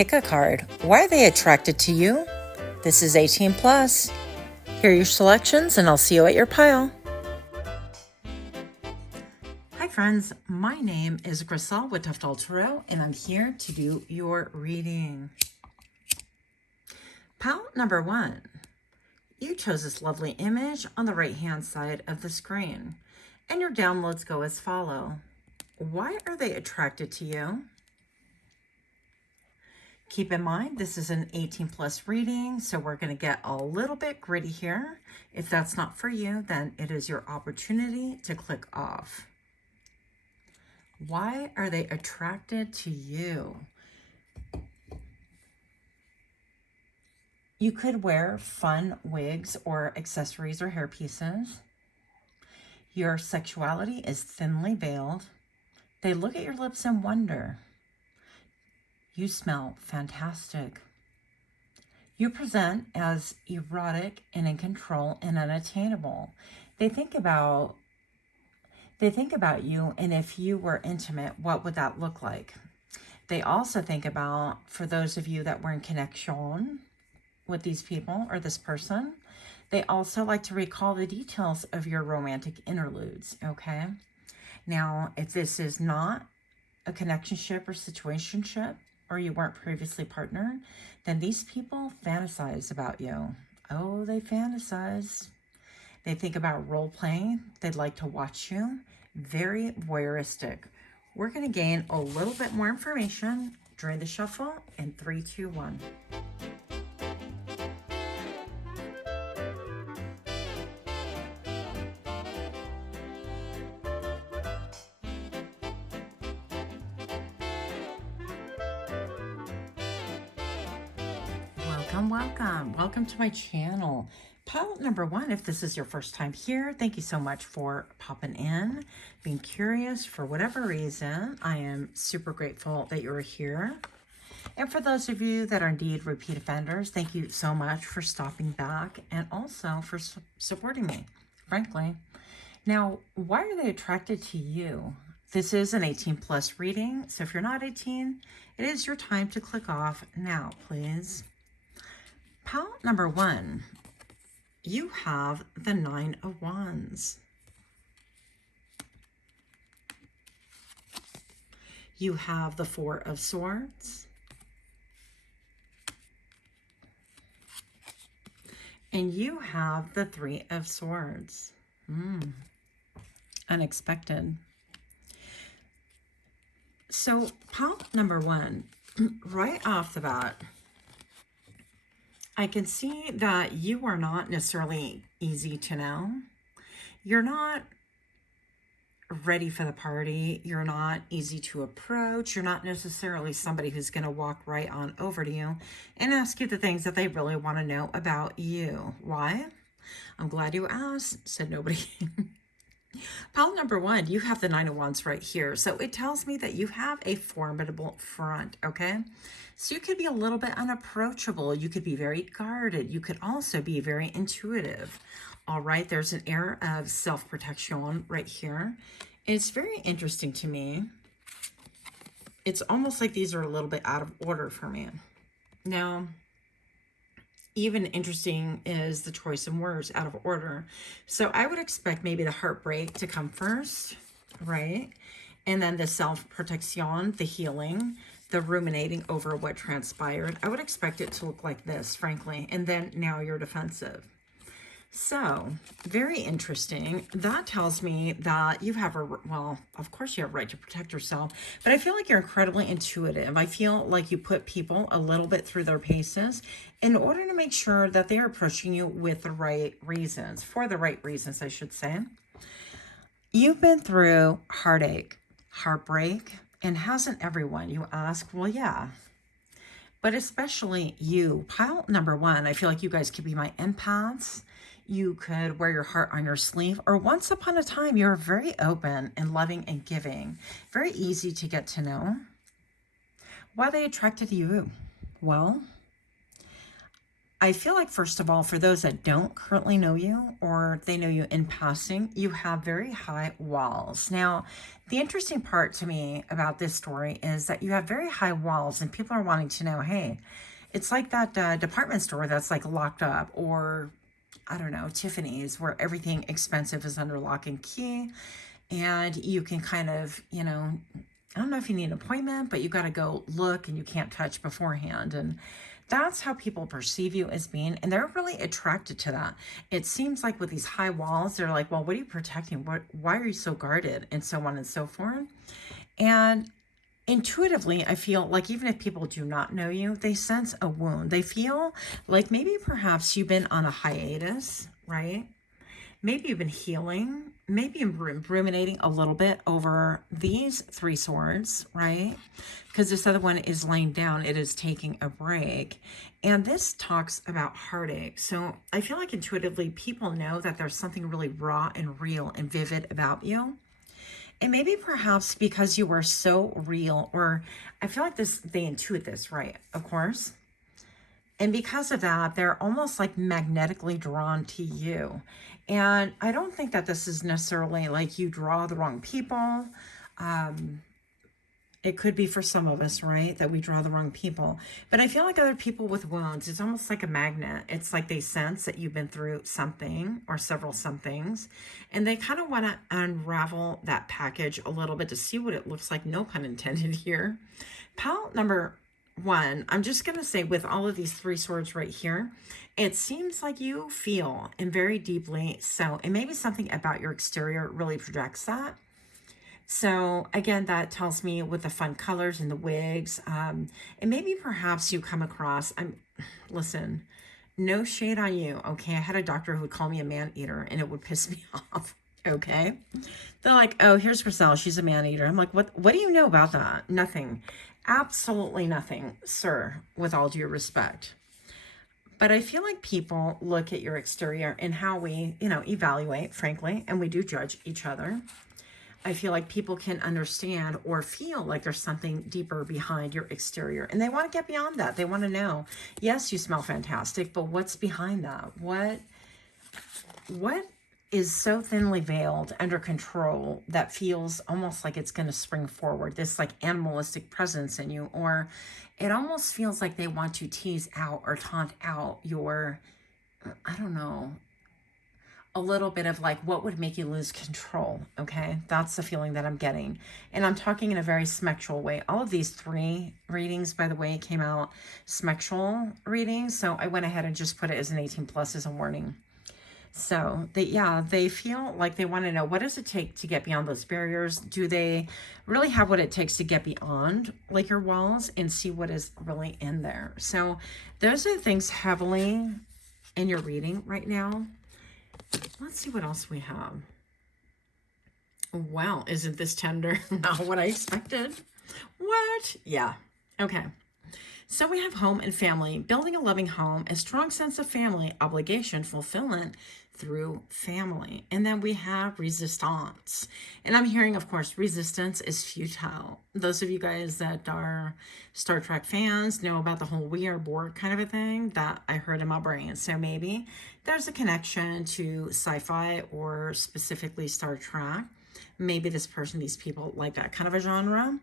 Pickacard. Why are they attracted to you? This is 18 plus. Here are your selections, and I'll see you at your pile. Hi friends, my name is Grisel with Toughdolltarot, and I'm here to do your reading. Pile number 1. You chose this lovely image on the right hand side of the screen, and your downloads go as follow. Why are they attracted to you? Keep in mind, this is an 18 plus reading, so we're going to get a little bit gritty here. If that's not for you, then it is your opportunity to click off. Why are they attracted to you? You could wear fun wigs or accessories or hair pieces. Your sexuality is thinly veiled. They look at your lips and wonder. You smell fantastic. You present as erotic and in control and unattainable. They think about you, and if you were intimate, what would that look like? They also think about, for those of you that were in connection with these people or this person, they also like to recall the details of your romantic interludes, okay? Now, if this is not a connectionship or situationship, or you weren't previously partnered, then these people fantasize about you. Oh, they fantasize. They think about role playing. They'd like to watch you. Very voyeuristic. We're going to gain a little bit more information during the shuffle in 3, 2, 1. Welcome to my channel. Pile number 1, if this is your first time here, thank you so much for popping in, being curious for whatever reason. I am super grateful that you're here. And for those of you that are indeed repeat offenders, thank you so much for stopping back and also for supporting me, frankly. Now, why are they attracted to you? This is an 18 plus reading, so if you're not 18, it is your time to click off now, please. Pile number 1, you have the 9 of Wands. You have the 4 of Swords. And you have the 3 of Swords. Unexpected. So pile number 1, right off the bat, I can see that you are not necessarily easy to know. You're not ready for the party. You're not easy to approach. You're not necessarily somebody who's going to walk right on over to you and ask you the things that they really want to know about you. Why? I'm glad you asked, said nobody. Pile number 1, you have the 9 of Wands right here. So it tells me that you have a formidable front, okay? So you could be a little bit unapproachable. You could be very guarded. You could also be very intuitive. All right, there's an air of self-protection right here. It's very interesting to me. It's almost like these are a little bit out of order for me. Now, even interesting is the choice of words out of order. So I would expect maybe the heartbreak to come first, right? And then the self-protection, the healing, the ruminating over what transpired. I would expect it to look like this, frankly. And then now you're defensive. So very interesting. That tells me that you have well, of course you have a right to protect yourself, but I feel like you're incredibly intuitive. I feel like you put people a little bit through their paces in order to make sure that they're approaching you with the right reasons, for the right reasons, I should say. You've been through heartache, heartbreak, and hasn't everyone? You ask, well, yeah. But especially you, pile number 1, I feel like you guys could be my empaths. You could wear your heart on your sleeve, or once upon a time, you're very open and loving and giving. Very easy to get to know. Why are they attracted to you? Well, I feel like, first of all, for those that don't currently know you or they know you in passing, you have very high walls. Now, the interesting part to me about this story is that you have very high walls and people are wanting to know, hey, it's like that department store that's like locked up, or I don't know, Tiffany's, where everything expensive is under lock and key. And you can kind of, I don't know if you need an appointment, but you got to go look and you can't touch beforehand. And that's how people perceive you as being, and they're really attracted to that. It seems like with these high walls, they're like, well, what are you protecting? Why are you so guarded? And so on and so forth. And intuitively, I feel like even if people do not know you, they sense a wound. They feel like maybe perhaps you've been on a hiatus, right? Maybe you've been healing. Maybe you've been ruminating a little bit over these three swords, right? Because this other one is laying down. It is taking a break. And this talks about heartache. So I feel like intuitively people know that there's something really raw and real and vivid about you. And maybe perhaps because you were so real, or I feel like they intuit this, right? Of course. And because of that, they're almost like magnetically drawn to you. And I don't think that this is necessarily like you draw the wrong people. It could be for some of us, right? That we draw the wrong people. But I feel like other people with wounds, it's almost like a magnet. It's like they sense that you've been through something or several somethings. And they kind of want to unravel that package a little bit to see what it looks like. No pun intended here. Pal number one, I'm just going to say with all of these three swords right here, it seems like you feel, and very deeply so, and maybe something about your exterior really projects that. So again, that tells me with the fun colors and the wigs, and maybe perhaps you come across, listen, no shade on you, okay? I had a doctor who would call me a man-eater, and it would piss me off, okay? They're like, oh, here's Griselle, she's a man-eater. I'm like, what do you know about that? Nothing. Absolutely nothing, sir, with all due respect. But I feel like people look at your exterior and how we, evaluate, frankly, and we do judge each other. I feel like people can understand or feel like there's something deeper behind your exterior. And they want to get beyond that. They want to know, yes, you smell fantastic, but what's behind that? What is so thinly veiled, under control, that feels almost like it's going to spring forward, this like animalistic presence in you, or it almost feels like they want to tease out or taunt out your, I don't know, a little bit of like what would make you lose control, okay? That's the feeling that I'm getting. And I'm talking in a very smexual way. All of these three readings, by the way, came out smexual readings, so I went ahead and just put it as an 18 plus as a warning. So they feel like they want to know, what does it take to get beyond those barriers? Do they really have what it takes to get beyond like your walls and see what is really in there? So those are the things heavily in your reading right now. Let's see what else we have. Wow, isn't this tender? Not what I expected. What? Yeah. Okay. So we have home and family, building a loving home, a strong sense of family, obligation, fulfillment through family. And then we have resistance. And I'm hearing, of course, resistance is futile. Those of you guys that are Star Trek fans know about the whole we are Borg kind of a thing that I heard in my brain. So maybe there's a connection to sci-fi or specifically Star Trek. Maybe this person, these people like that kind of a genre.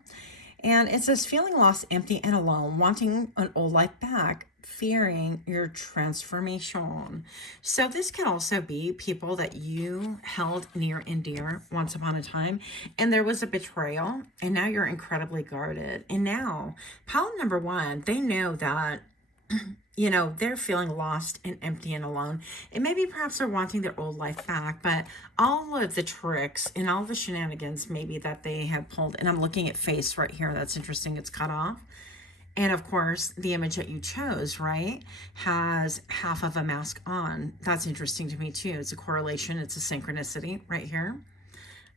And it says, feeling lost, empty, and alone, wanting an old life back, fearing your transformation. So this could also be people that you held near and dear once upon a time, and there was a betrayal, and now you're incredibly guarded. And now, pile number one, they know that they're feeling lost and empty and alone. And maybe perhaps they're wanting their old life back, but all of the tricks and all the shenanigans maybe that they have pulled, and I'm looking at face right here. That's interesting. It's cut off. And of course, the image that you chose, right, has half of a mask on. That's interesting to me too. It's a correlation. It's a synchronicity right here.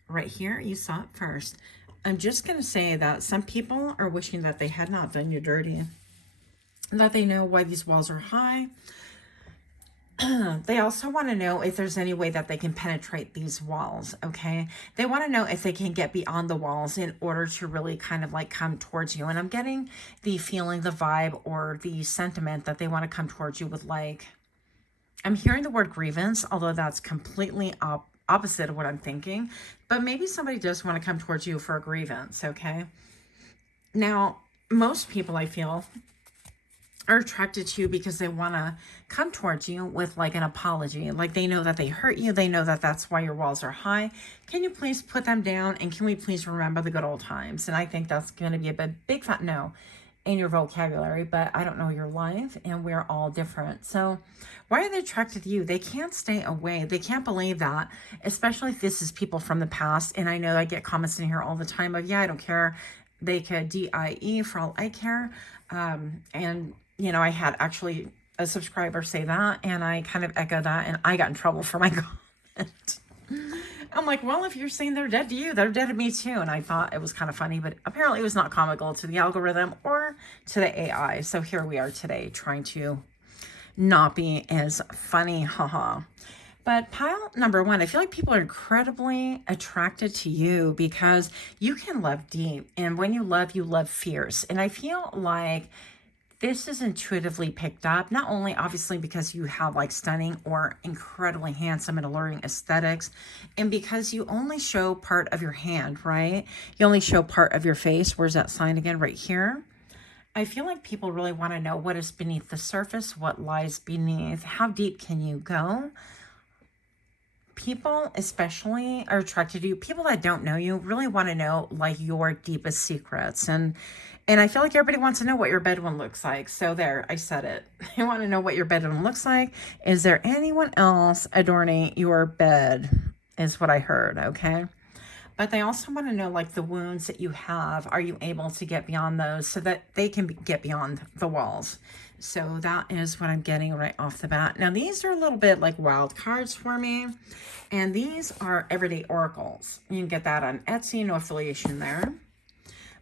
Right here, you saw it first. I'm just going to say that some people are wishing that they had not done you dirty, that they know why these walls are high. They also want to know if there's any way that they can penetrate these walls, okay? They want to know if they can get beyond the walls in order to really kind of like come towards you. And I'm getting the feeling, the vibe, or the sentiment that they want to come towards you with, like, I'm hearing the word grievance, although that's completely opposite of what I'm thinking. But maybe somebody does want to come towards you for a grievance, okay? Now, most people, I feel, are attracted to you because they want to come towards you with like an apology. Like they know that they hurt you. They know that that's why your walls are high. Can you please put them down? And can we please remember the good old times? And I think that's going to be a big fat no in your vocabulary, but I don't know your life and we're all different. So why are they attracted to you? They can't stay away. They can't believe that, especially if this is people from the past. And I know I get comments in here all the time of, yeah, I don't care. They could DIE for all I care. And you know, I had actually a subscriber say that, and I kind of echo that, and I got in trouble for my comment. I'm like, well, if you're saying they're dead to you, they're dead to me too. And I thought it was kind of funny, but apparently it was not comical to the algorithm or to the AI. So here we are today trying to not be as funny, haha. But pile number one, I feel like people are incredibly attracted to you because you can love deep. And when you love fierce. And I feel like this is intuitively picked up, not only obviously because you have like stunning or incredibly handsome and alluring aesthetics, and because you only show part of your hand, right? You only show part of your face. Where's that sign again? Right here. I feel like people really want to know what is beneath the surface, what lies beneath, how deep can you go? People especially are attracted to you. People that don't know you really want to know like your deepest secrets. And I feel like everybody wants to know what your bedroom looks like. So there, I said it. They want to know what your bedroom looks like. Is there anyone else adorning your bed? Is what I heard, okay? But they also want to know like the wounds that you have. Are you able to get beyond those so that they can get beyond the walls? So that is what I'm getting right off the bat. Now, these are a little bit like wild cards for me. And these are everyday oracles. You can get that on Etsy, no affiliation there.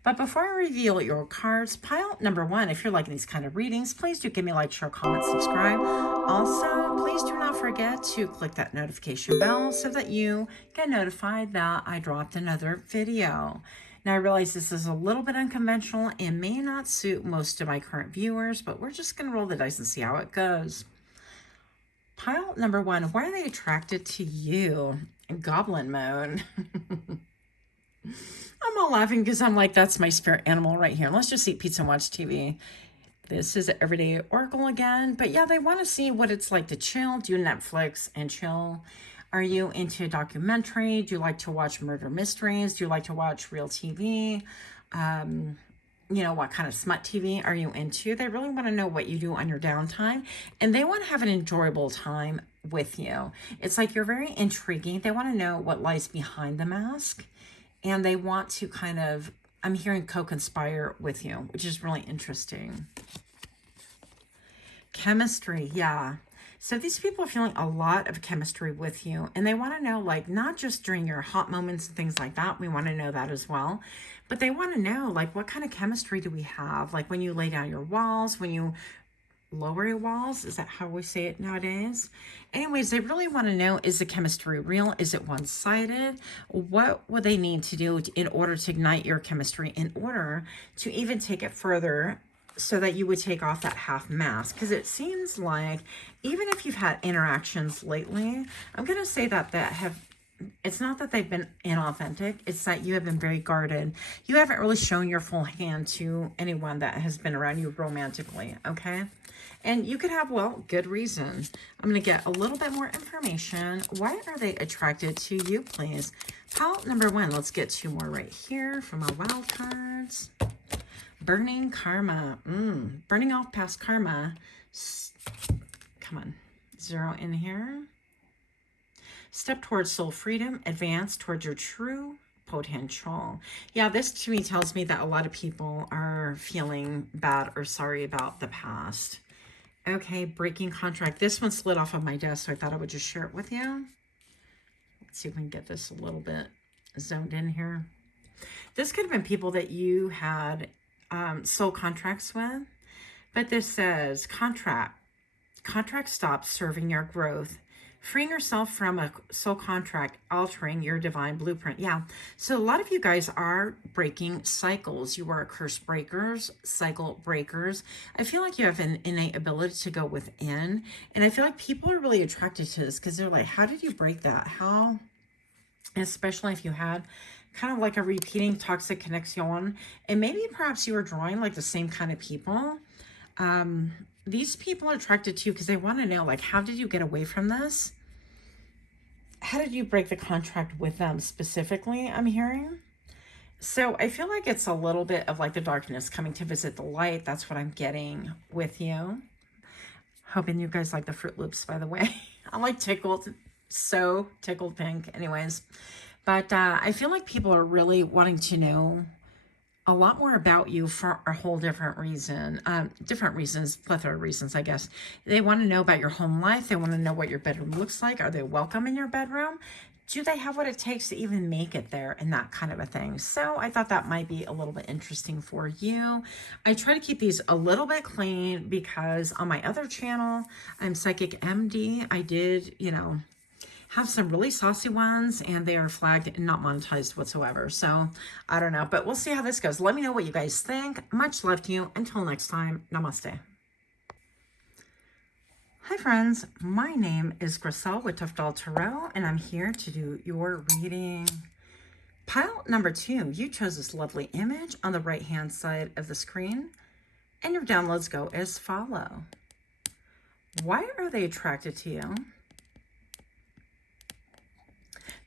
But before I reveal your cards, pile number one, if you're liking these kind of readings, please do give me a like, share, comment, subscribe. Also, please do not forget to click that notification bell so that you get notified that I dropped another video. Now, I realize this is a little bit unconventional and may not suit most of my current viewers, but we're just going to roll the dice and see how it goes. Pile number one, why are they attracted to you? Goblin mode. I'm all laughing because I'm like, that's my spirit animal right here. Let's just eat pizza and watch TV. This is Everyday Oracle again. But yeah, they want to see what it's like to chill, do Netflix and chill. Are you into a documentary? Do you like to watch murder mysteries? Do you like to watch real TV? You know, what kind of smut TV are you into? They really want to know what you do on your downtime. And they want to have an enjoyable time with you. It's like you're very intriguing. They want to know what lies behind the mask. And they want to kind of, I'm hearing co-conspire with you, which is really interesting. Chemistry, yeah. So these people are feeling a lot of chemistry with you. And they want to know, like, not just during your hot moments and things like that. We want to know that as well. But they want to know, like, what kind of chemistry do we have? Like, when you lay down your walls, when you lower your walls, is that how we say it nowadays? Anyways, they really want to know, is the chemistry real? Is it one-sided? What would they need to do in order to ignite your chemistry, in order to even take it further so that you would take off that half mask? Because it seems like even if you've had interactions lately, I'm going to say that it's not that they've been inauthentic. It's that you have been very guarded. You haven't really shown your full hand to anyone that has been around you romantically, okay? And you could have, well, good reason. I'm going to get a little bit more information. Why are they attracted to you, please? Pile number one. Let's get two more right here from our wild cards. Burning karma. Burning off past karma. Come on. 0 in here. Step towards soul freedom. Advance towards your true potential. Yeah, this to me tells me that a lot of people are feeling bad or sorry about the past. Okay, breaking contract. This one slid off of my desk, so I thought I would just share it with you. Let's see if we can get this a little bit zoned in here. This could have been people that you had soul contracts with, but this says contract contract stops serving your growth, freeing yourself from a soul contract, altering your divine blueprint. Yeah. So a lot of you guys are breaking cycles. You are curse breakers, cycle breakers. I feel like you have an innate ability to go within. And I feel like people are really attracted to this because they're like, how did you break that? How, especially if you had kind of like a repeating toxic connection, and maybe perhaps you were drawing like the same kind of people. These people are attracted to you because they want to know, like, how did you get away from this? How did you break the contract with them specifically, I'm hearing? So I feel like it's a little bit of like the darkness coming to visit the light. That's what I'm getting with you. Hoping you guys like the Fruit Loops, by the way. I'm like tickled, so tickled pink. Anyways, but I feel like people are really wanting to know a lot more about you for a whole different reason. Different reasons, plethora of reasons, I guess. They want to know about your home life. They want to know what your bedroom looks like. Are they welcome in your bedroom? Do they have what it takes to even make it there, and that kind of a thing? So I thought that might be a little bit interesting for you. I try to keep these a little bit clean because on my other channel, I'm PsychicMD. I did, have some really saucy ones, and they are flagged and not monetized whatsoever. So I don't know, but we'll see how this goes. Let me know what you guys think. Much love to you. Until next time, namaste. Hi friends, my name is Griselle with Toughdolltarot, and I'm here to do your reading. Pile number 2, you chose this lovely image on the right hand side of the screen, and your downloads go as follow. Why are they attracted to you?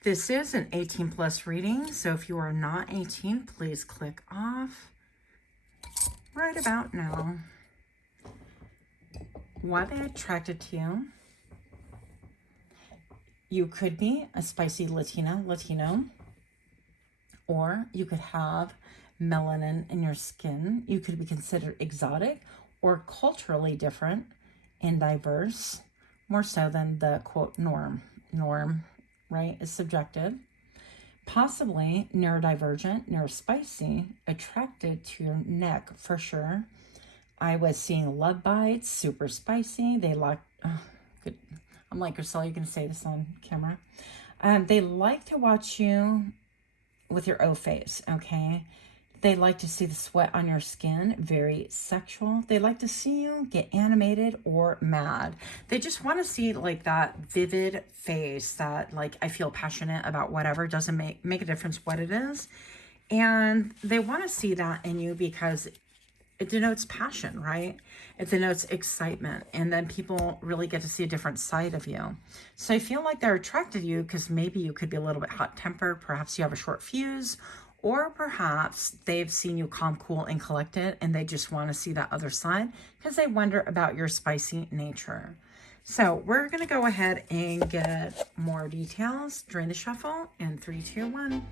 This is an 18 plus reading, so if you are not 18, please click off right about now. Why they attracted to you? You could be a spicy Latino, or you could have melanin in your skin. You could be considered exotic or culturally different and diverse, more so than the quote norm. Norm, right, is subjective. Possibly neurodivergent, neurospicy, attracted to your neck for sure. I was seeing love bites, super spicy. They like, good. I'm like, Ursula, you can say this on camera. They like to watch you with your O face, okay? They like to see the sweat on your skin, very sexual. They like to see you get animated or mad. They just want to see like that vivid face that like, I feel passionate about whatever, doesn't make a difference what it is. And they want to see that in you because it denotes passion, right? It denotes excitement. And then people really get to see a different side of you. So I feel like they're attracted to you because maybe you could be a little bit hot-tempered. Perhaps you have a short fuse, or perhaps they've seen you calm, cool, and collected, and they just want to see that other side because they wonder about your spicy nature. So we're going to go ahead and get more details during the shuffle in 3, 2, 1.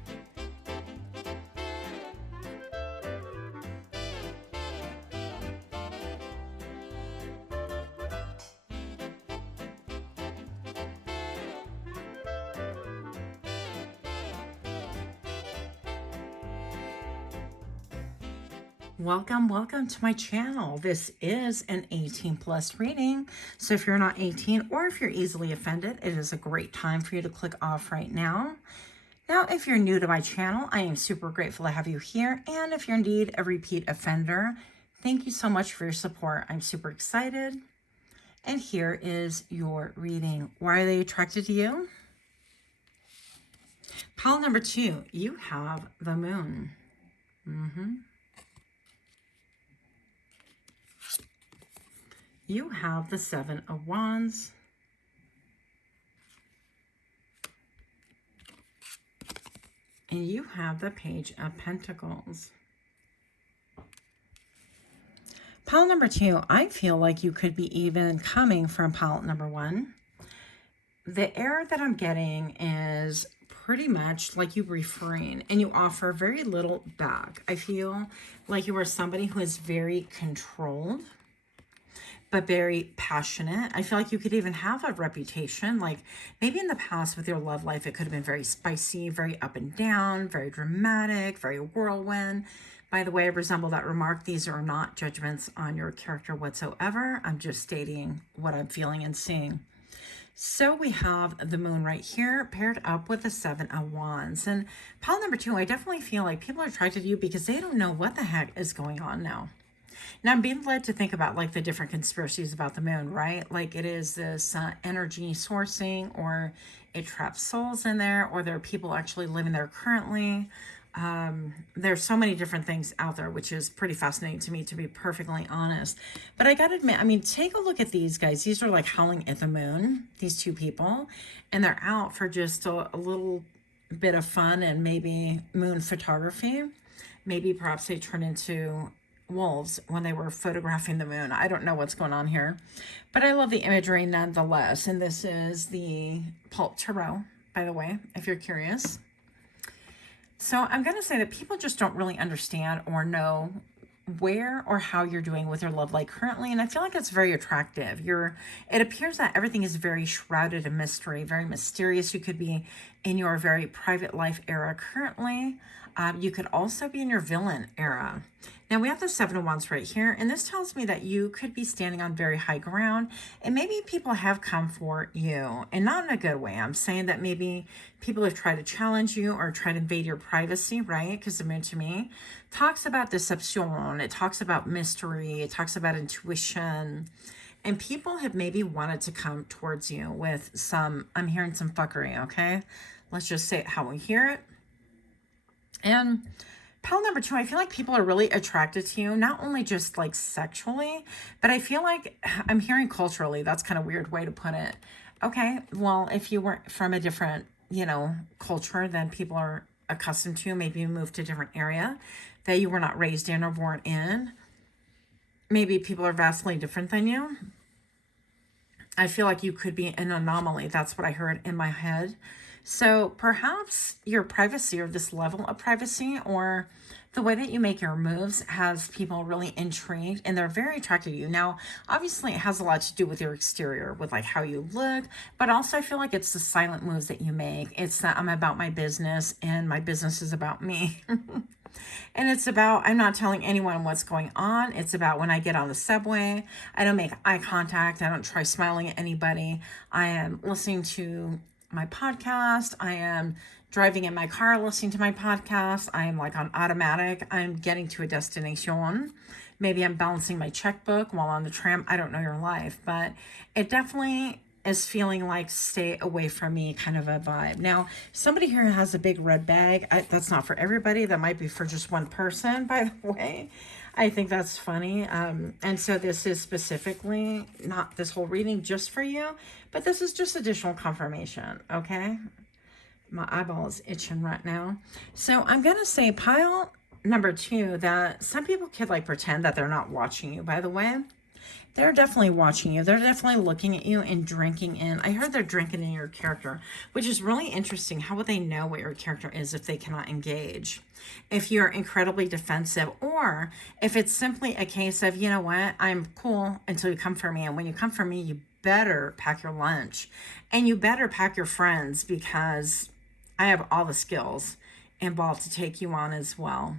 Welcome to my channel. This is an 18 plus reading. So if you're not 18 or if you're easily offended, it is a great time for you to click off right now. Now, if you're new to my channel, I am super grateful to have you here. And if you're indeed a repeat offender, thank you so much for your support. I'm super excited. And here is your reading. Why are they attracted to you? Pile number 2, you have the moon. You have the 7 of Wands. And you have the Page of Pentacles. Pile number 2, I feel like you could be even coming from pile number 1. The air that I'm getting is pretty much like you refrain and you offer very little back. I feel like you are somebody who is very controlled, but very passionate. I feel like you could even have a reputation, like maybe in the past with your love life, it could have been very spicy, very up and down, very dramatic, very whirlwind. By the way, I resemble that remark. These are not judgments on your character whatsoever. I'm just stating what I'm feeling and seeing. So we have the moon right here paired up with the 7 of Wands. And pile number 2, I definitely feel like people are attracted to you because they don't know what the heck is going on now. Now I'm being led to think about like the different conspiracies about the moon, right? Like it is this energy sourcing, or it traps souls in there, or there are people actually living there currently. There's so many different things out there, which is pretty fascinating to me, to be perfectly honest. But I gotta admit, I mean, take a look at these guys. These are like howling at the moon, these two people, and they're out for just a little bit of fun and maybe moon photography. Maybe perhaps they turn into wolves when they were photographing the moon. I don't know what's going on here, but I love the imagery nonetheless. And this is the Pulp Tarot, by the way, if you're curious. So I'm going to say that people just don't really understand or know where or how you're doing with your love life currently. And I feel like it's very attractive. It appears that everything is very shrouded in mystery, very mysterious. You could be in your very private life era currently. You could also be in your villain era. Now we have the 7 of Wands right here, and this tells me that you could be standing on very high ground, and maybe people have come for you, and not in a good way. I'm saying that maybe people have tried to challenge you or try to invade your privacy, right? Because the moon to me talks about deception, it talks about mystery, it talks about intuition, and people have maybe wanted to come towards you with some, I'm hearing some fuckery, okay? Let's just say it how we hear it. And pile number 2, I feel like people are really attracted to you, not only just like sexually, but I feel like I'm hearing culturally. That's kind of a weird way to put it. Okay, well, if you weren't from a different, culture than people are accustomed to, maybe you moved to a different area that you were not raised in or born in. Maybe people are vastly different than you. I feel like you could be an anomaly. That's what I heard in my head. So perhaps your privacy, or this level of privacy, or the way that you make your moves has people really intrigued, and they're very attracted to you. Now, obviously it has a lot to do with your exterior, with like how you look, but also I feel like it's the silent moves that you make. It's that I'm about my business and my business is about me. And it's about, I'm not telling anyone what's going on. It's about when I get on the subway, I don't make eye contact. I don't try smiling at anybody. I am listening to my podcast. I am driving in my car listening to my podcast. I am like on automatic. I'm getting to a destination. Maybe I'm balancing my checkbook while on the tram. I don't know your life, but it definitely is feeling like stay away from me kind of a vibe. Now, somebody here has a big red bag. That's not for everybody. That might be for just one person, by the way. I think that's funny. And so this is specifically not this whole reading just for you, but this is just additional confirmation, okay? My eyeball is itching right now. So I'm going to say pile number 2 that some people could like pretend that they're not watching you, by the way. They're definitely watching you. They're definitely looking at you and drinking in. I heard they're drinking in your character, which is really interesting. How would they know what your character is if they cannot engage? If you're incredibly defensive, or if it's simply a case of, you know what, I'm cool until you come for me. And when you come for me, you better pack your lunch and you better pack your friends, because I have all the skills involved to take you on as well.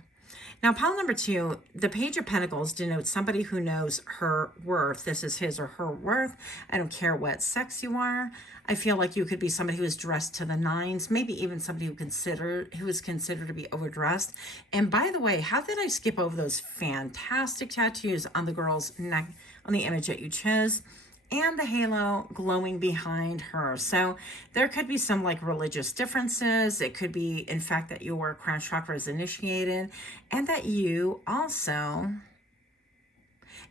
Now, pile number 2, the Page of Pentacles denotes somebody who knows her worth. This is his or her worth. I don't care what sex you are. I feel like you could be somebody who is dressed to the nines, maybe even somebody who is considered to be overdressed. And by the way, how did I skip over those fantastic tattoos on the girl's neck, on the image that you chose? And the halo glowing behind her. So there could be some like religious differences. It could be, in fact, that your crown chakra is initiated, and that you also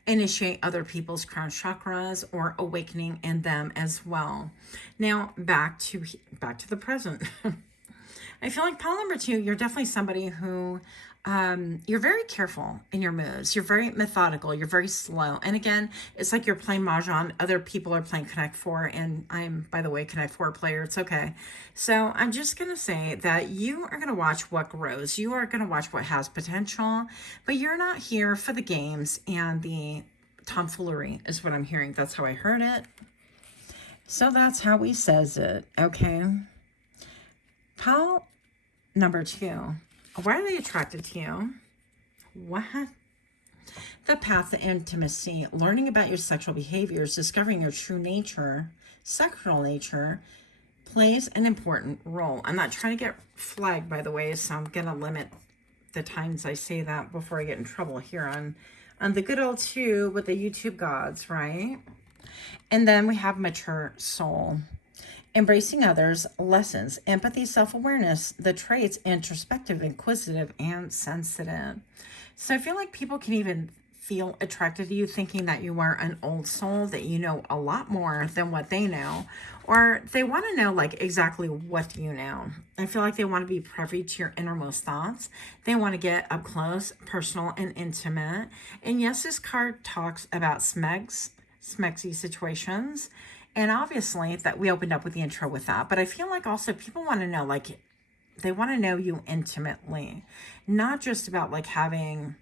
initiate other people's crown chakras or awakening in them as well. Now back to the present. I feel like pile number 2, you're definitely somebody who you're very careful in your moves. You're very methodical. You're very slow. And again, it's like you're playing Mahjong. Other people are playing Connect 4, and I'm, by the way, Connect 4 player. It's okay. So I'm just going to say that you are going to watch what grows. You are going to watch what has potential, but you're not here for the games and the tomfoolery is what I'm hearing. That's how I heard it. So that's how he says it. Okay. Pile number 2. Why are they attracted to you? What? The path to intimacy, learning about your sexual behaviors, discovering your true nature, sexual nature, plays an important role. I'm not trying to get flagged, by the way, so I'm going to limit the times I say that before I get in trouble here on the good old tube with the YouTube gods, right? And then we have mature soul. Embracing others, lessons, empathy, self-awareness, the traits, introspective, inquisitive, and sensitive. So I feel like people can even feel attracted to you thinking that you are an old soul, that you know a lot more than what they know, or they want to know like exactly what you know. I feel like they want to be privy to your innermost thoughts. They want to get up close, personal, and intimate. And yes, this card talks about smexy situations. And obviously that we opened up with the intro with that. But I feel like also people want to know, like, they want to know you intimately, not just about like having,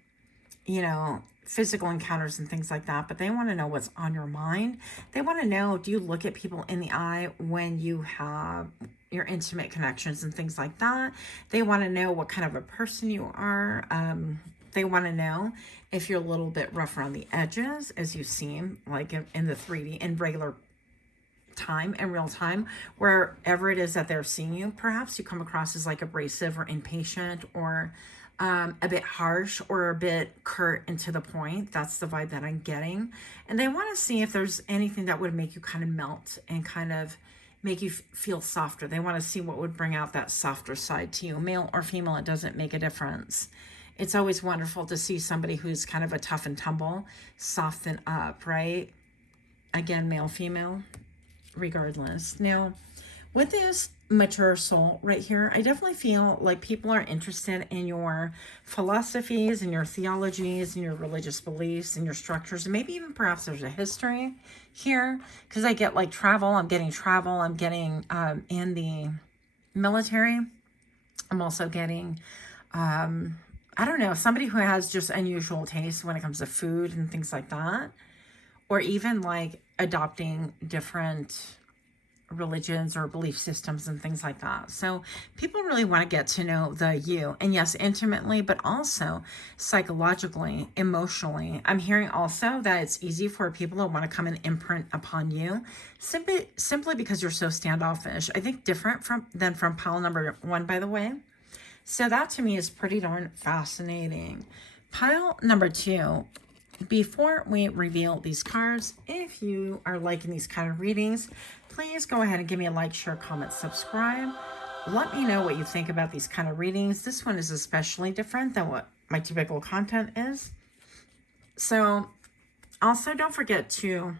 you know, physical encounters and things like that, but they want to know what's on your mind. They want to know, do you look at people in the eye when you have your intimate connections and things like that? They want to know what kind of a person you are. They want to know if you're a little bit rough around the edges, as you seem like in the 3D, in regular time and real time, wherever it is that they're seeing you. Perhaps you come across as like abrasive or impatient, or a bit harsh, or a bit curt and to the point. That's the vibe that I'm getting. And they want to see if there's anything that would make you kind of melt and kind of make you feel softer. They want to see what would bring out that softer side to you. Male or female, it doesn't make a difference. It's always wonderful to see somebody who's kind of a tough and tumble soften up, right? Again, male, female, regardless. Now, with this mature soul right here, I definitely feel like people are interested in your philosophies and your theologies and your religious beliefs and your structures, and maybe even perhaps there's a history here, because I get like travel, I'm getting in the military. I'm also getting I don't know, somebody who has just unusual taste when it comes to food and things like that, or even like adopting different religions or belief systems and things like that. So people really want to get to know the you, and yes, intimately, but also psychologically, emotionally. I'm hearing also that it's easy for people to want to come and imprint upon you simply because you're so standoffish. I think different than from pile number 1, by the way. So that to me is pretty darn fascinating. Pile number 2. Before we reveal these cards, if you are liking these kind of readings, please go ahead and give me a like, share, comment, subscribe. Let me know what you think about these kind of readings. This one is especially different than what my typical content is. So also don't forget to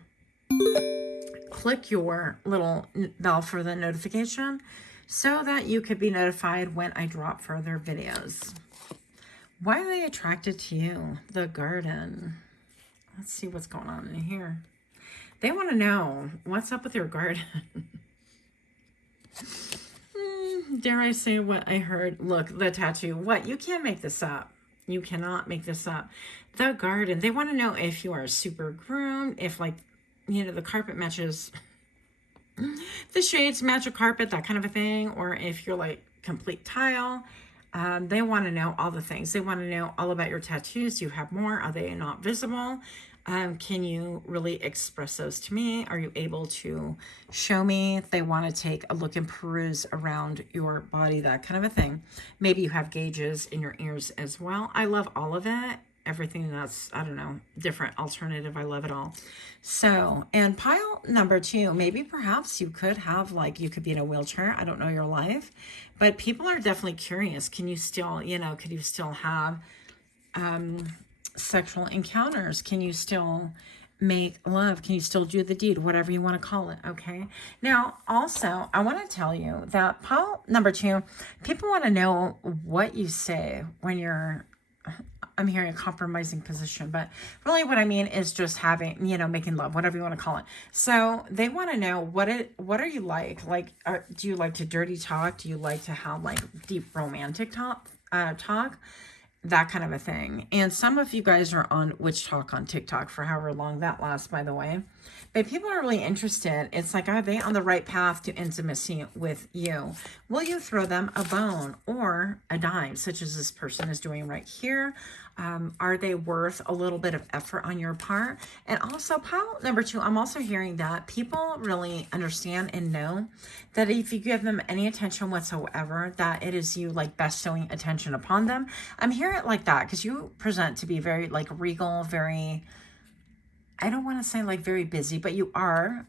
click your little bell for the notification so that you could be notified when I drop further videos. Why are they attracted to you? The garden. Let's see what's going on in here. They want to know what's up with your garden. Dare I say what I heard? Look, the tattoo. What? You can't make this up. You cannot make this up. The garden. They want to know if you are super groomed, if like, you know, the carpet matches, the shades match a carpet, that kind of a thing, or if you're like complete tile. They want to know all the things. They want to know all about your tattoos. Do you have more? Are they not visible? Can you really express those to me? Are you able to show me? They want to take a look and peruse around your body, that kind of a thing. Maybe you have gauges in your ears as well. I love all of it. Everything that's, I don't know, different, alternative. I love it all. So, and pile number 2, maybe perhaps you could have like, you could be in a wheelchair. I don't know your life, but people are definitely curious. Can you still, you know, could you still have sexual encounters? Can you still make love? Can you still do the deed? Whatever you want to call it. Okay. Now, also, I want to tell you that pile number 2, people want to know what you say when you're, I'm hearing a compromising position, but really what I mean is just having, you know, making love, whatever you want to call it. So they want to know what are you like? Like, do you like to dirty talk? Do you like to have like deep romantic talk? That kind of a thing. And some of you guys are on Witch Talk on TikTok for however long that lasts, by the way. But people are really interested. It's like, are they on the right path to intimacy with you? Will you throw them a bone or a dime, such as this person is doing right here? Are they worth a little bit of effort on your part? And also, pile number 2, I'm also hearing that people really understand and know that if you give them any attention whatsoever, that it is you like bestowing attention upon them. I'm hearing it like that because you present to be very like regal, very, I don't want to say like very busy, but you are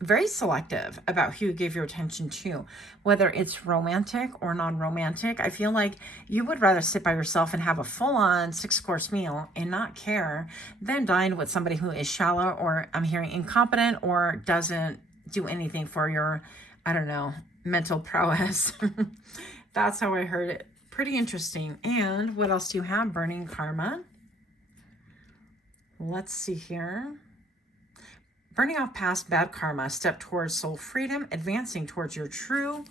very selective about who you give your attention to, whether it's romantic or non-romantic. I feel like you would rather sit by yourself and have a full-on 6-course meal and not care than dine with somebody who is shallow, or I'm hearing incompetent, or doesn't do anything for your, I don't know, mental prowess. That's how I heard it. Pretty interesting. And what else do you have? Burning karma. Let's see here. Burning off past bad karma, step towards soul freedom, advancing towards your true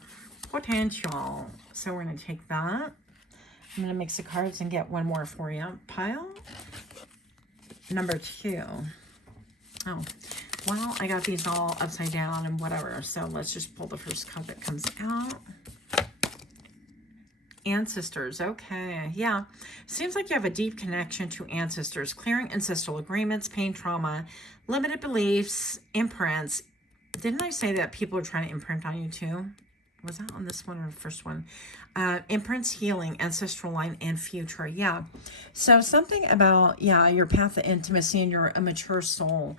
potential. So we're going to take that. I'm going to mix the cards and get one more for you. Pile number 2. Oh, well, I got these all upside down and whatever. So let's just pull the first card that comes out. Ancestors. Okay. Yeah. Seems like you have a deep connection to ancestors, clearing ancestral agreements, pain, trauma, limited beliefs, imprints. Didn't I say that people are trying to imprint on you too? Was that on this one or the first one? Imprints, healing, ancestral line, and future. Yeah. So something about, yeah, your path of intimacy and your immature soul.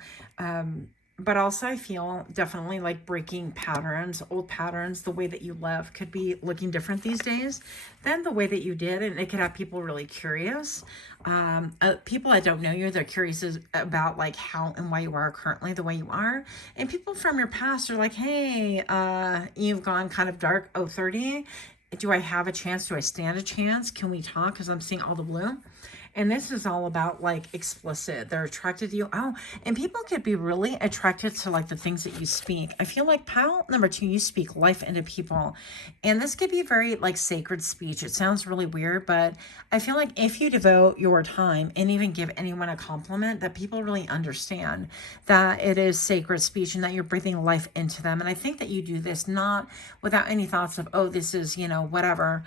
But also I feel definitely like breaking patterns, old patterns. The way that you live could be looking different these days than the way that you did. And it could have people really curious. People that don't know you, they're curious about like how and why you are currently the way you are. And people from your past are like, hey, you've gone kind of dark, 30. Do I have a chance? Do I stand a chance? Can we talk? Because I'm seeing all the blue. And this is all about like explicit. They're attracted to you. Oh, and people could be really attracted to like the things that you speak. I feel like pile number 2, you speak life into people. And this could be very like sacred speech. It sounds really weird, but I feel like if you devote your time and even give anyone a compliment, that people really understand that it is sacred speech and that you're breathing life into them. And I think that you do this not without any thoughts of, oh, this is, you know, whatever.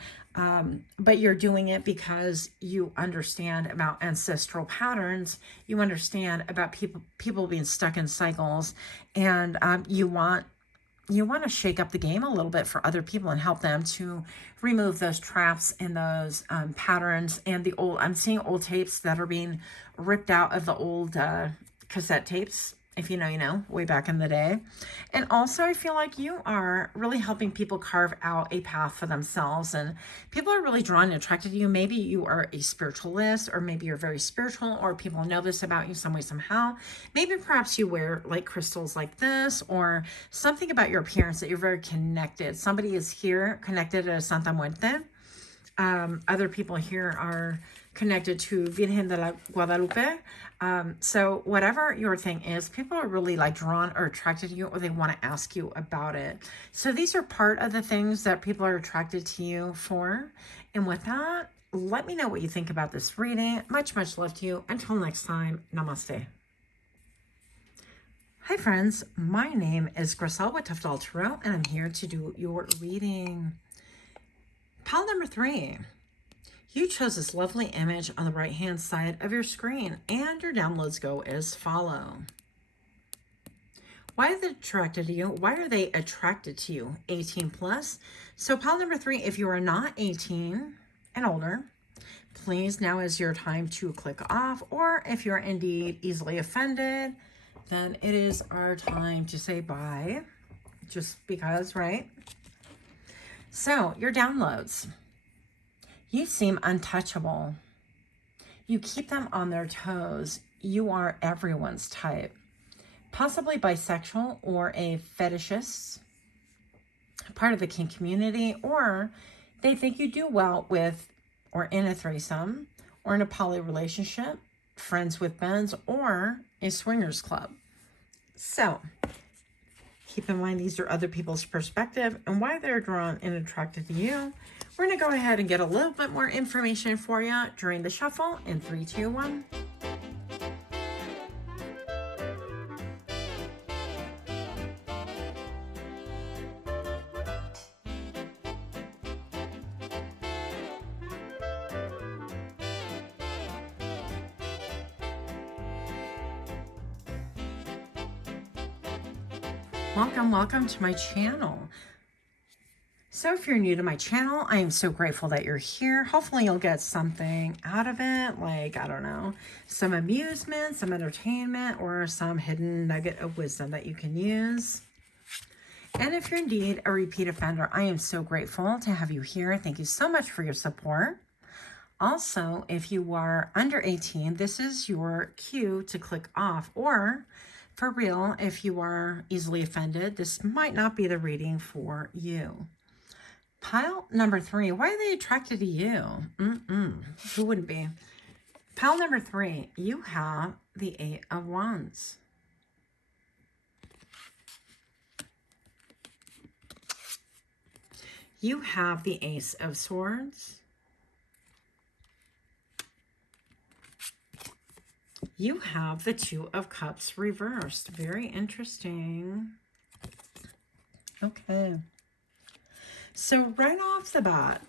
But you're doing it because you understand about ancestral patterns. You understand about people being stuck in cycles, and you want to shake up the game a little bit for other people and help them to remove those traps and those patterns and the old. I'm seeing old tapes that are being ripped out of the old cassette tapes. If you know, you know, way back in the day. And also I feel like you are really helping people carve out a path for themselves, and people are really drawn and attracted to you. Maybe you are a spiritualist, or maybe you're very spiritual, or people know this about you some way, somehow. Maybe perhaps you wear like crystals like this, or something about your appearance that you're very connected. Somebody is here connected to Santa Muerte. Other people here are connected to Virgen de la Guadalupe. So whatever your thing is, people are really like drawn or attracted to you, or they want to ask you about it. So these are part of the things that people are attracted to you for. And with that, let me know what you think about this reading. Much, much love to you. Until next time, namaste. Hi friends, my name is Griselle with Toughdolltarot, and I'm here to do your reading. Pile number 3. You chose this lovely image on the right hand side of your screen, and your downloads go as follow. Why are they attracted to you? Why are they attracted to you? 18 plus. So pile number 3, if you are not 18 and older, please, now is your time to click off. Or if you're indeed easily offended, then it is our time to say bye. Just because, right? So your downloads. You seem untouchable. You keep them on their toes. You are everyone's type. Possibly bisexual or a fetishist, part of the kink community, or they think you do well with or in a threesome, or in a poly relationship, friends with bens, or a swingers club. So keep in mind these are other people's perspective and why they're drawn and attracted to you. We're going to go ahead and get a little bit more information for you during the shuffle in 3, 2, 1. Welcome to my channel. So if you're new to my channel, I am so grateful that you're here. Hopefully you'll get something out of it, like, I don't know, some amusement, some entertainment, or some hidden nugget of wisdom that you can use. And if you're indeed a repeat offender, I am so grateful to have you here. Thank you so much for your support. Also, if you are under 18, this is your cue to click off, or for real, if you are easily offended, this might not be the reading for you. Pile number 3, why are they attracted to you? Who wouldn't be? Pile number 3, you have the 8 of Wands. You have the Ace of Swords. You have the 2 of Cups reversed. Very interesting. Okay. So right off the bat,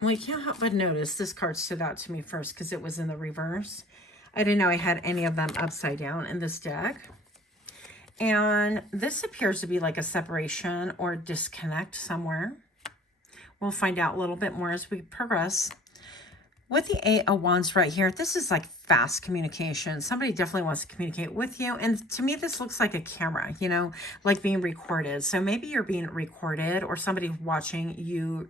well, you can't help but notice this card stood out to me first because it was in the reverse. I didn't know I had any of them upside down in this deck. And this appears to be like a separation or disconnect somewhere. We'll find out a little bit more as we progress. With the 8 of Wands right here, this is like fast communication. Somebody definitely wants to communicate with you. And to me, this looks like a camera, you know, like being recorded. So maybe you're being recorded, or somebody watching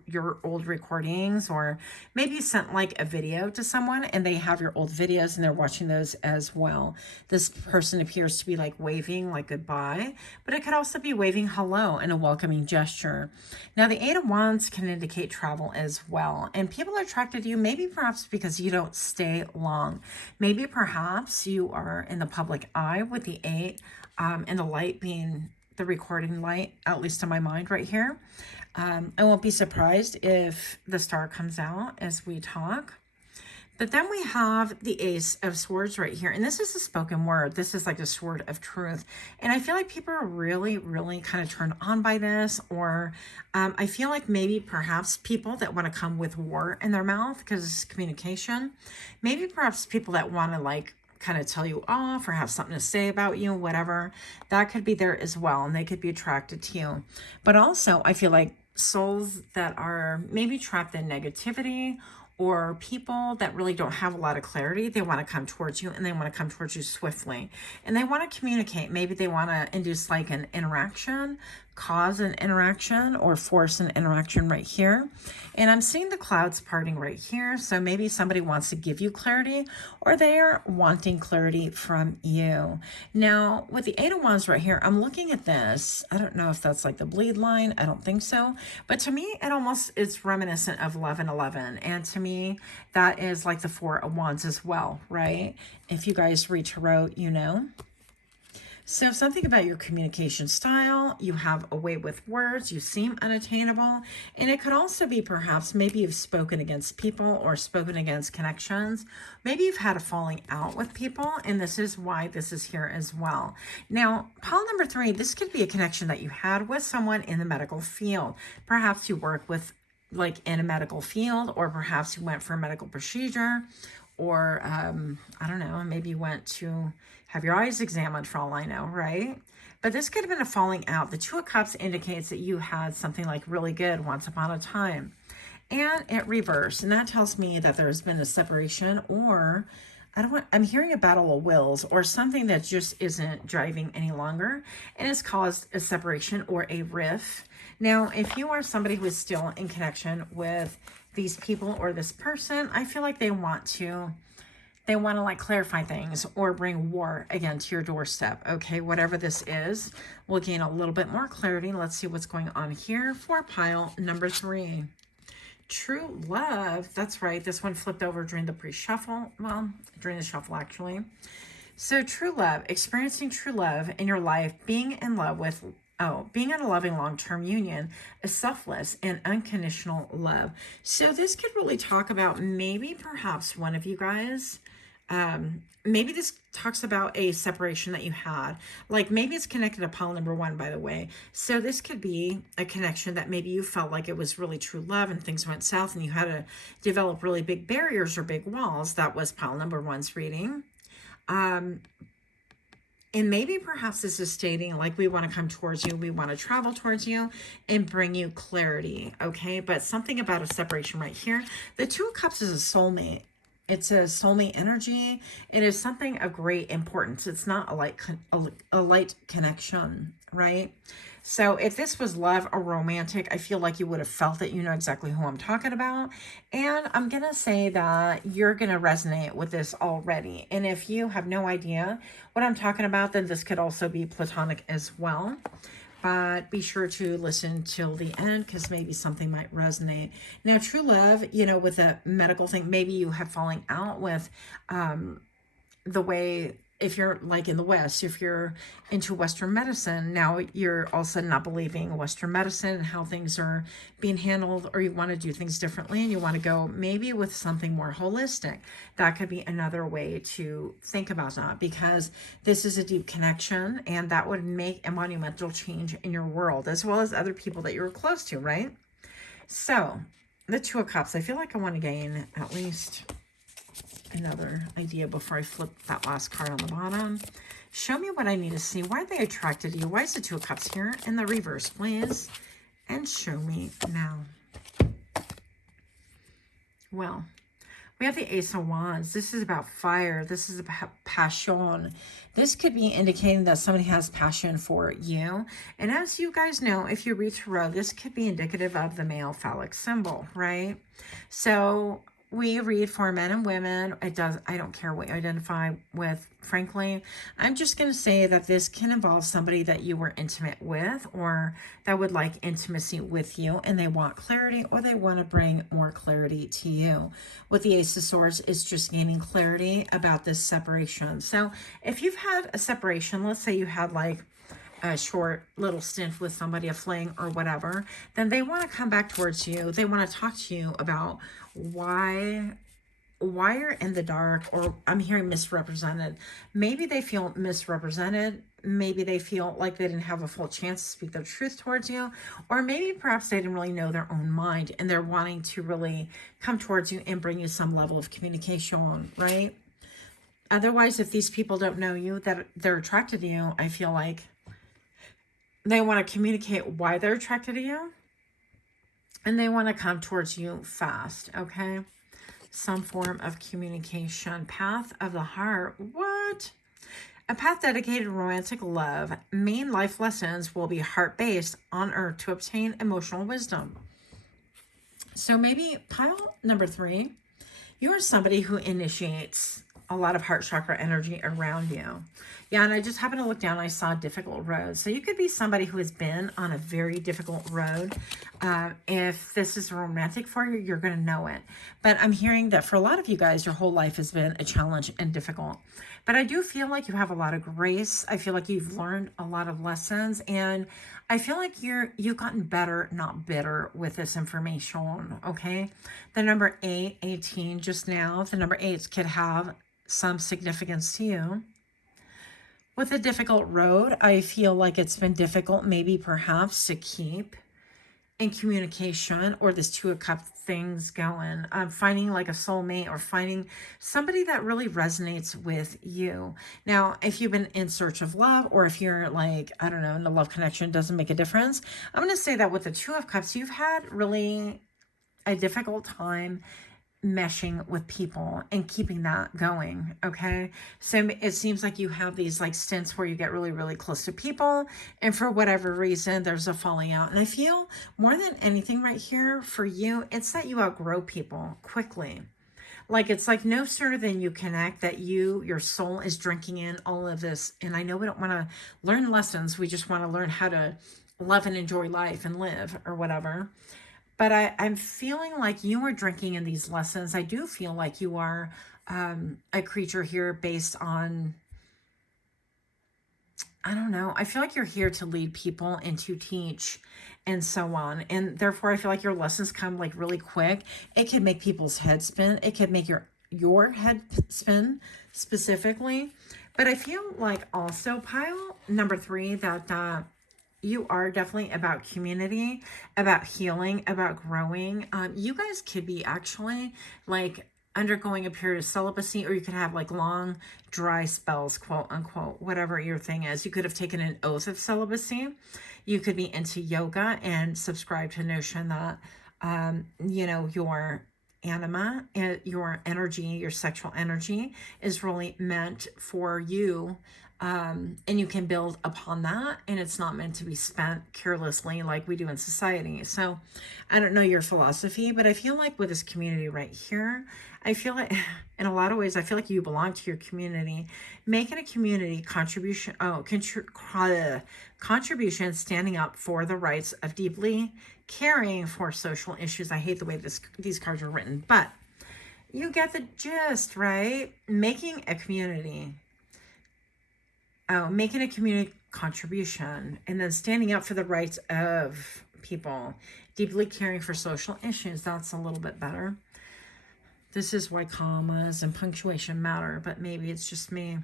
your old recordings, or maybe you sent like a video to someone and they have your old videos and they're watching those as well. This person appears to be like waving like goodbye, but it could also be waving hello in a welcoming gesture. Now, the 8 of Wands can indicate travel as well. And people are attracted to you, maybe perhaps because you don't stay long. Maybe perhaps you are in the public eye with the 8 and the light being the recording light, at least in my mind right here. I won't be surprised if the star comes out as we talk. But then we have the Ace of Swords right here. And this is a spoken word. This is like a sword of truth. And I feel like people are really, really kind of turned on by this. Or I feel like maybe perhaps people that want to come with war in their mouth because it's communication. Maybe perhaps people that want to like kind of tell you off or have something to say about you, whatever. That could be there as well. And they could be attracted to you. But also I feel like souls that are maybe trapped in negativity, or people that really don't have a lot of clarity, they want to come towards you, and they want to come towards you swiftly. And they want to communicate. Maybe they want to induce like an interaction, cause an interaction, or force an interaction right here. And I'm seeing the clouds parting right here. So maybe somebody wants to give you clarity, or they are wanting clarity from you. Now, with the 8 of Wands right here, I'm looking at this. I don't know if that's like the bleed line. I don't think so. But to me, it almost is reminiscent of 1111. And to me, that is like the 4 of Wands as well, right? If you guys read tarot, you know. So something about your communication style, you have a way with words, you seem unattainable, and it could also be perhaps maybe you've spoken against people or spoken against connections. Maybe you've had a falling out with people, and this is why this is here as well. Now, pile number 3, this could be a connection that you had with someone in the medical field. Perhaps you work with like in a medical field, or perhaps you went for a medical procedure, or I don't know, maybe you went to have your eyes examined for all I know, right? But this could have been a falling out. The 2 of Cups indicates that you had something like really good once upon a time, and it reversed. And that tells me that there's been a separation, or I'm hearing a battle of wills, or something that just isn't driving any longer, and it's caused a separation or a rift. Now, if you are somebody who is still in connection with these people or this person, I feel like they want to like clarify things or bring war again to your doorstep. Okay, whatever this is, we'll gain a little bit more clarity. Let's see what's going on here for pile number 3. True love. That's right. This one flipped over during the pre-shuffle. Well, during the shuffle, actually. So true love, experiencing true love in your life, being in love with, being in a loving long-term union, a selfless and unconditional love. So this could really talk about maybe perhaps one of you guys, maybe this talks about a separation that you had. Like maybe it's connected to pile number 1, by the way. So this could be a connection that maybe you felt like it was really true love and things went south and you had to develop really big barriers or big walls. That was pile number 1's reading. And maybe perhaps this is stating like we want to come towards you, we want to travel towards you and bring you clarity, okay? But something about a separation right here. The Two of Cups is a soulmate. It's a soulmate energy. It is something of great importance. It's not a light connection, right? So if this was love or romantic, I feel like you would have felt it. You know exactly who I'm talking about. And I'm going to say that you're going to resonate with this already. And if you have no idea what I'm talking about, then this could also be platonic as well. But be sure to listen till the end because maybe something might resonate. Now, true love, you know, with a medical thing, maybe you have falling out with the way, if you're like in the West, if you're into Western medicine, now you're all of a sudden not believing Western medicine and how things are being handled, or you want to do things differently and you want to go maybe with something more holistic. That could be another way to think about that, because this is a deep connection and that would make a monumental change in your world as well as other people that you're close to, right? So the Two of Cups, I feel like I want to gain at least another idea before I flip that last card on the bottom. Show me what I need to see. Why are they attracted to you? Why is the Two of Cups here in the reverse, please? And show me now. Well, we have the Ace of Wands. This is about fire. This is about passion. This could be indicating that somebody has passion for you. And as you guys know, if you read tarot, this could be indicative of the male phallic symbol, right? So we read for men and women. I don't care what you identify with, frankly. I'm just going to say that this can involve somebody that you were intimate with or that would like intimacy with you, and they want clarity or they want to bring more clarity to you. With the Ace of Swords, it's just gaining clarity about this separation. So if you've had a separation, let's say you had like a short little stint with somebody, a fling or whatever, then they want to come back towards you. They want to talk to you about why you're in the dark, or I'm hearing misrepresented. Maybe they feel misrepresented. Maybe they feel like they didn't have a full chance to speak their truth towards you, or maybe perhaps they didn't really know their own mind and they're wanting to really come towards you and bring you some level of communication, right? Otherwise, if these people don't know you, that they're attracted to you, I feel like they want to communicate why they're attracted to you, and they want to come towards you fast, okay? Some form of communication. Path of the heart. What? A path dedicated to romantic love. Main life lessons will be heart-based on earth to obtain emotional wisdom. So maybe pile number 3, you are somebody who initiates a lot of heart chakra energy around you. Yeah, and I just happened to look down and I saw difficult roads. So you could be somebody who has been on a very difficult road. If this is romantic for you, you're going to know it. But I'm hearing that for a lot of you guys, your whole life has been a challenge and difficult. But I do feel like you have a lot of grace. I feel like you've learned a lot of lessons. And I feel like you've gotten better, not bitter with this information, okay? The number 8, 18, just now, the number 8 could have some significance to you. With a difficult road, I feel like it's been difficult maybe perhaps to keep in communication, or this Two of Cups things going. Finding like a soulmate or finding somebody that really resonates with you. Now, if you've been in search of love, or if you're like, I don't know, in the love connection, doesn't make a difference. I'm going to say that with the Two of Cups, you've had really a difficult time meshing with people and keeping that going, okay? So it seems like you have these like stints where you get really, really close to people, and for whatever reason, there's a falling out. And I feel more than anything right here for you, it's that you outgrow people quickly. Like, it's like no sooner than you connect that your soul is drinking in all of this. And I know we don't want to learn lessons. We just want to learn how to love and enjoy life and live or whatever. But I'm feeling like you are drinking in these lessons. I do feel like you are a creature here based on, I don't know. I feel like you're here to lead people and to teach and so on. And therefore, I feel like your lessons come like really quick. It can make people's heads spin. It could make your head spin specifically. But I feel like also pile number 3 that you are definitely about community, about healing, about growing. You guys could be actually like undergoing a period of celibacy, or you could have like long dry spells, quote unquote, whatever your thing is. You could have taken an oath of celibacy. You could be into yoga and subscribe to the notion that, you know, your anima, your energy, your sexual energy is really meant for you. And you can build upon that, and it's not meant to be spent carelessly like we do in society. So I don't know your philosophy, but I feel like with this community right here, I feel like in a lot of ways, I feel like you belong to your community. Making a community contribution, contribution, standing up for the rights of deeply caring for social issues. I hate the way these cards are written, but you get the gist, right? Making a community contribution, and then standing up for the rights of people, deeply caring for social issues. That's a little bit better. This is why commas and punctuation matter, but maybe it's just me.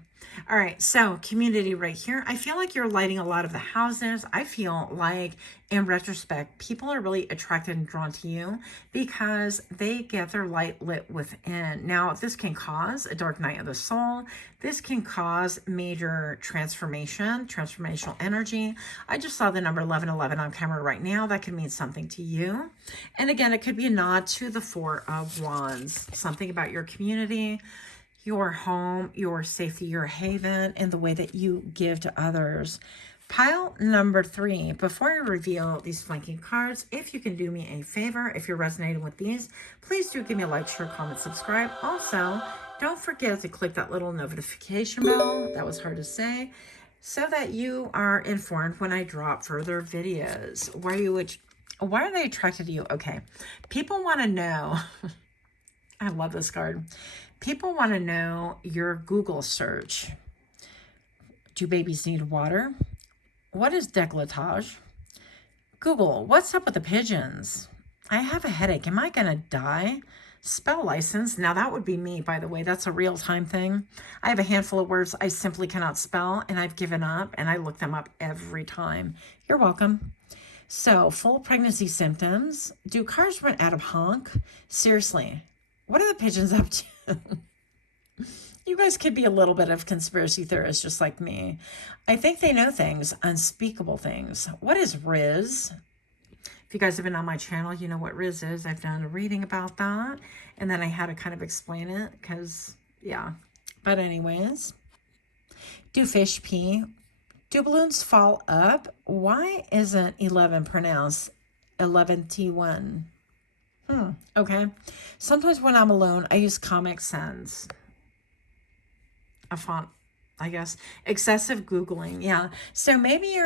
All right, so community right here. I feel like you're lighting a lot of the houses. I feel like, in retrospect, people are really attracted and drawn to you because they get their light lit within. Now, this can cause a dark night of the soul. This can cause major transformational energy. I just saw the number 1111 on camera right now. That could mean something to you. And again, it could be a nod to the Four of Wands, something about your community, your home, your safety, your haven, and the way that you give to others. Pile number 3. Before I reveal these flanking cards, if you can do me a favor, if you're resonating with these, please do give me a like, share, comment, subscribe. Also, don't forget to click that little notification bell. That was hard to say. So that you are informed when I drop further videos. Why are they attracted to you? Okay. People want to know. I love this card. People want to know your Google search. Do babies need water? What is décolletage? Google, what's up with the pigeons? I have a headache. Am I going to die? Spell license. Now that would be me, by the way. That's a real-time thing. I have a handful of words I simply cannot spell, and I've given up, and I look them up every time. You're welcome. So, full pregnancy symptoms. Do cars run out of honk? Seriously, what are the pigeons up to? You guys could be a little bit of conspiracy theorists just like me. I think they know things, unspeakable things. What is Riz? If you guys have been on my channel, you know what Riz is. I've done a reading about that, and then I had to kind of explain it because, yeah. But anyways, do fish pee? Do balloons fall up? Why isn't 11 pronounced 11T1? Okay. Sometimes when I'm alone, I use Comic Sans. A font, I guess. Excessive Googling. Yeah. So maybe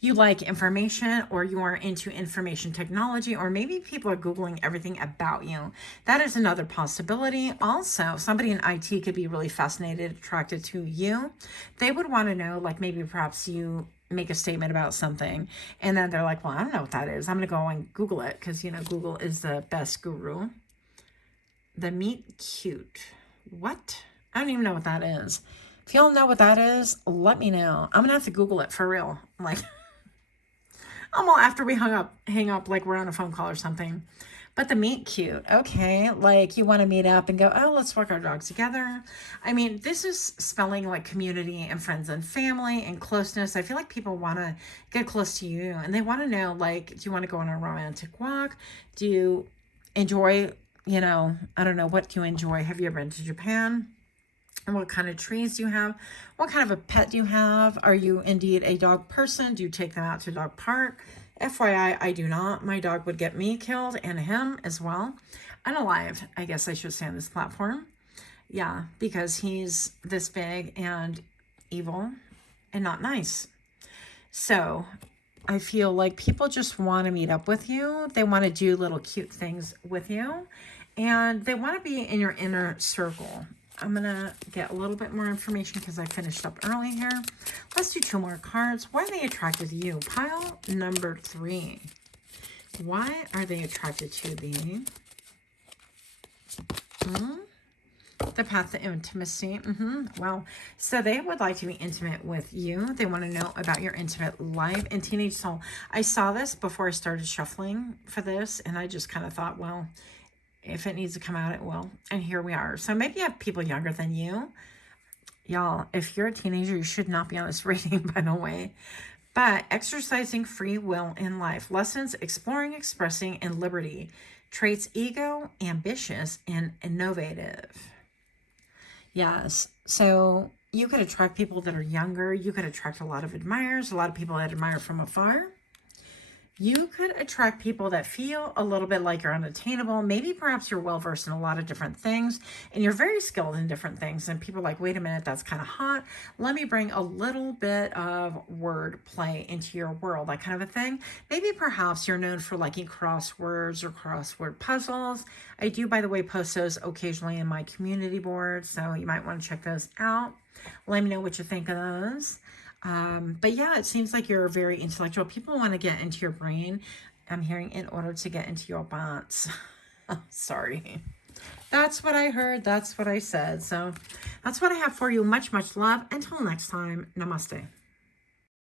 you like information, or you are into information technology, or maybe people are Googling everything about you. That is another possibility. Also, somebody in IT could be really fascinated, attracted to you. They would want to know, like, maybe perhaps you make a statement about something, and then they're like, well, I don't know what that is. I'm going to go and Google it, because, you know, Google is the best guru. The meet cute. What? I don't even know what that is. If y'all know what that is, let me know. I'm going to have to Google it for real. Like, after we hang up like we're on a phone call or something. But the meet cute. Okay. Like, you want to meet up and go, oh, let's walk our dogs together. I mean, this is spelling like community and friends and family and closeness. I feel like people want to get close to you, and they want to know, like, do you want to go on a romantic walk? Do you enjoy, you know, I don't know, what do you enjoy? Have you ever been to Japan? And what kind of trees do you have? What kind of a pet do you have? Are you indeed a dog person? Do you take them out to dog park? FYI, I do not. My dog would get me killed, and him as well. Unalive, I guess I should say, on this platform. Yeah, because he's this big and evil and not nice. So I feel like people just want to meet up with you. They want to do little cute things with you, and they want to be in your inner circle. I'm going to get a little bit more information because I finished up early here. Let's do 2 more cards. Why are they attracted to you? Pile number 3. Why are they attracted to the path to intimacy? Well, so they would like to be intimate with you. They want to know about your intimate life and teenage soul. I saw this before I started shuffling for this, and I just kind of thought, well, If it needs to come out, it will. And here we are. So maybe you have people younger than you. Y'all, if you're a teenager, you should not be on this reading, by the way. But exercising free will in life. Lessons, exploring, expressing, and liberty. Traits, ego, ambitious, and innovative. Yes. So you could attract people that are younger. You could attract a lot of admirers, a lot of people that admire from afar. You could attract people that feel a little bit like you're unattainable. Maybe perhaps you're well-versed in a lot of different things and you're very skilled in different things. And people are like, wait a minute, that's kind of hot. Let me bring a little bit of word play into your world, that kind of a thing. Maybe perhaps you're known for liking crosswords or crossword puzzles. I do, by the way, post those occasionally in my community board. So you might want to check those out. Let me know what you think of those. But yeah, it seems like you're very intellectual. People want to get into your brain, I'm hearing, in order to get into your bonds. Sorry. That's what I heard. That's what I said. So that's what I have for you. Much, much love. Until next time, namaste.